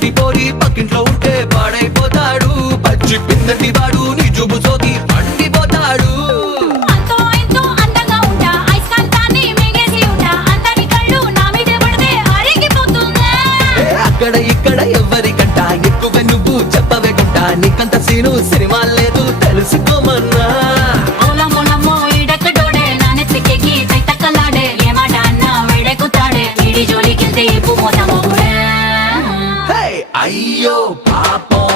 చిన్నటి పోరి పక్కింట్లో ఉంటే పాడైపోతాడు. పచ్చి పిందటి వాడు నీ చూపు సోకి పండిపోతాడు. అంతో ఇంతో అందంగా ఉంటా, ఐస్కాంతాన్ని మింగేసి ఉంటా, అందరి కళ్ళు నా మీదే పడితే అరిగిపోతుందా. అక్కడ ఇక్కడ ఎవరికంట ఎక్కువ నువ్వు చెప్పవే గుంట. నీకంత సీను సినిమా లేదు తెలుసుకోమన్నా. ఓలమ్మో ఈడెక్కడోడే నా నెత్తికెక్కి తైతక్కలాడే, ఏ మాట అన్నా వేడెక్కుతాడే, వీడి జోలికెళ్తే ఇప్పు మోతామో కూడా. అయ్యో పాపం